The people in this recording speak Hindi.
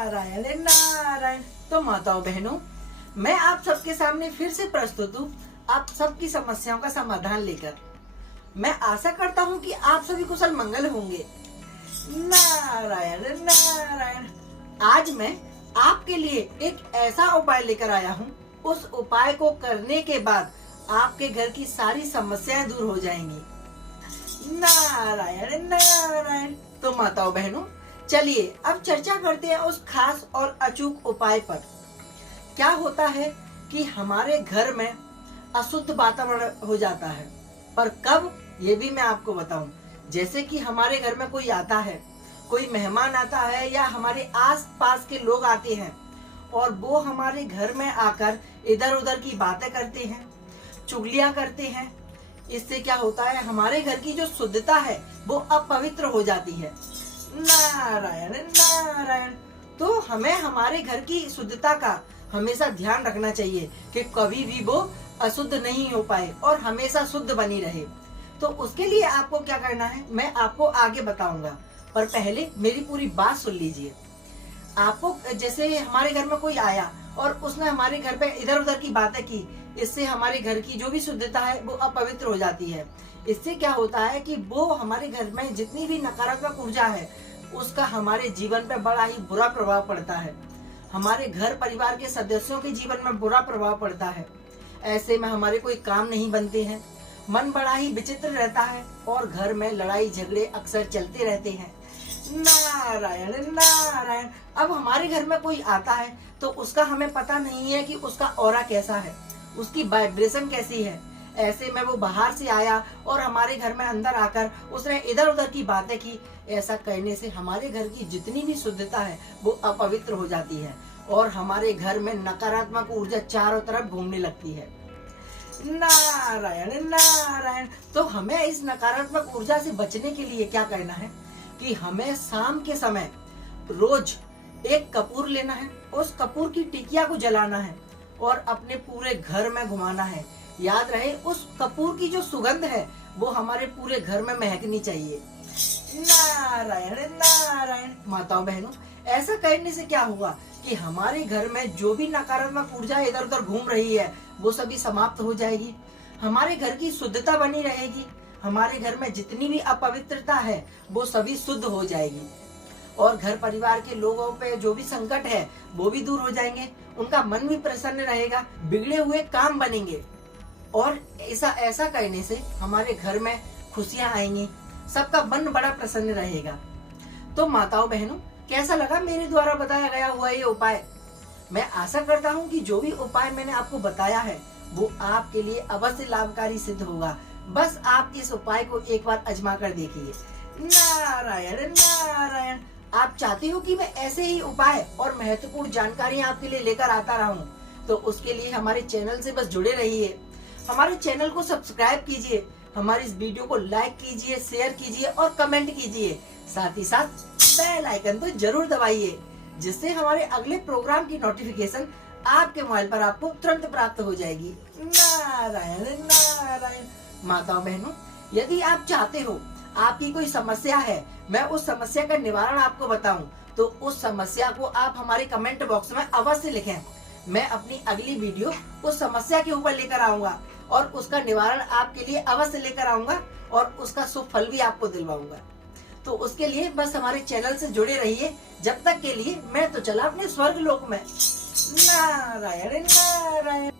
नारायण नारायण। तो माताओं बहनों, मैं आप सबके सामने फिर से प्रस्तुत हूँ आप सबकी समस्याओं का समाधान लेकर। मैं आशा करता हूँ कि आप सभी कुशल मंगल होंगे। नारायण नारायण। आज मैं आपके लिए एक ऐसा उपाय लेकर आया हूँ, उस उपाय को करने के बाद आपके घर की सारी समस्याएं दूर हो जाएंगी। नारायण नारायण। तो माताओं बहनों, चलिए अब चर्चा करते हैं उस खास और अचूक उपाय पर। क्या होता है कि हमारे घर में अशुद्ध वातावरण हो जाता है, पर कब, ये भी मैं आपको बताऊं। जैसे कि हमारे घर में कोई आता है, कोई मेहमान आता है या हमारे आस पास के लोग आते हैं और वो हमारे घर में आकर इधर उधर की बातें करते हैं, चुगलियां करते हैं। इससे क्या होता है, हमारे घर की जो शुद्धता है वो अपवित्र हो जाती है। नारायण नारायण। तो हमें हमारे घर की शुद्धता का हमेशा ध्यान रखना चाहिए कि कभी भी वो अशुद्ध नहीं हो पाए और हमेशा शुद्ध बनी रहे। तो उसके लिए आपको क्या करना है मैं आपको आगे बताऊंगा, पर पहले मेरी पूरी बात सुन लीजिए। आपको, जैसे हमारे घर में कोई आया और उसने हमारे घर पे इधर उधर की बातें की, इससे हमारे घर की जो भी शुद्धता है वो अपवित्र हो जाती है। इससे क्या होता है कि वो हमारे घर में जितनी भी नकारात्मक ऊर्जा है उसका हमारे जीवन पे बड़ा ही बुरा प्रभाव पड़ता है। हमारे घर परिवार के सदस्यों के जीवन में बुरा प्रभाव पड़ता है। ऐसे में हमारे कोई काम नहीं बनते हैं, मन बड़ा ही विचित्र रहता है और घर में लड़ाई झगड़े अक्सर चलते रहते हैं। नारायण नारायण। अब हमारे घर में कोई आता है तो उसका हमें पता नहीं है कि उसका ऑरा कैसा है, उसकी वाइब्रेशन कैसी है। ऐसे में वो बाहर से आया और हमारे घर में अंदर आकर उसने इधर उधर की बातें की। ऐसा करने से हमारे घर की जितनी भी शुद्धता है वो अपवित्र हो जाती है और हमारे घर में नकारात्मक ऊर्जा चारों तरफ घूमने लगती है। नारायण नारायण। तो हमें इस नकारात्मक ऊर्जा से बचने के लिए क्या करना है कि हमें शाम के समय रोज एक कपूर लेना है, उस कपूर की टिकिया को जलाना है और अपने पूरे घर में घुमाना है। याद रहे, उस कपूर की जो सुगंध है वो हमारे पूरे घर में महकनी चाहिए। नारायण नारायण। माताओं बहनों, ऐसा करने से क्या होगा कि हमारे घर में जो भी नकारात्मक ऊर्जा इधर उधर घूम रही है वो सभी समाप्त हो जाएगी। हमारे घर की शुद्धता बनी रहेगी। हमारे घर में जितनी भी अपवित्रता है वो सभी शुद्ध हो जाएगी और घर परिवार के लोगों पे जो भी संकट है वो भी दूर हो जाएंगे। उनका मन भी प्रसन्न रहेगा, बिगड़े हुए काम बनेंगे और ऐसा करने से हमारे घर में खुशियां आएंगी, सबका मन बड़ा प्रसन्न रहेगा। तो माताओं बहनों, कैसा लगा मेरे द्वारा बताया गया हुआ ये उपाय? मैं आशा करता हूँ कि जो भी उपाय मैंने आपको बताया है वो आपके लिए अवश्य लाभकारी सिद्ध होगा। बस आप इस उपाय को एक बार आजमा कर देखिए। नारायण नारायण। आप चाहते हो कि मैं ऐसे ही उपाय और महत्वपूर्ण जानकारी आपके लिए लेकर आता रहूं, तो उसके लिए हमारे चैनल से बस जुड़े रहिए। हमारे चैनल को सब्सक्राइब कीजिए, हमारी इस वीडियो को लाइक कीजिए, शेयर कीजिए और कमेंट कीजिए। साथ ही साथ बेल आइकन तो जरूर दबाइए, जिससे हमारे अगले प्रोग्राम की नोटिफिकेशन आपके मोबाइल पर आपको तुरंत प्राप्त हो जाएगी। नारायण नारायण। माताओं बहनों, यदि आप चाहते हो आपकी कोई समस्या है, मैं उस समस्या का निवारण आपको बताऊं, तो उस समस्या को आप हमारे कमेंट बॉक्स में अवश्य लिखें। मैं अपनी अगली वीडियो उस समस्या के ऊपर लेकर आऊंगा और उसका निवारण आपके लिए अवश्य लेकर आऊंगा और उसका शुभ फल भी आपको दिलवाऊंगा। तो उसके लिए बस हमारे चैनल से जुड़े रहिए। जब तक के लिए मैं तो चला अपने स्वर्ग लोक में। नारायण नारायण।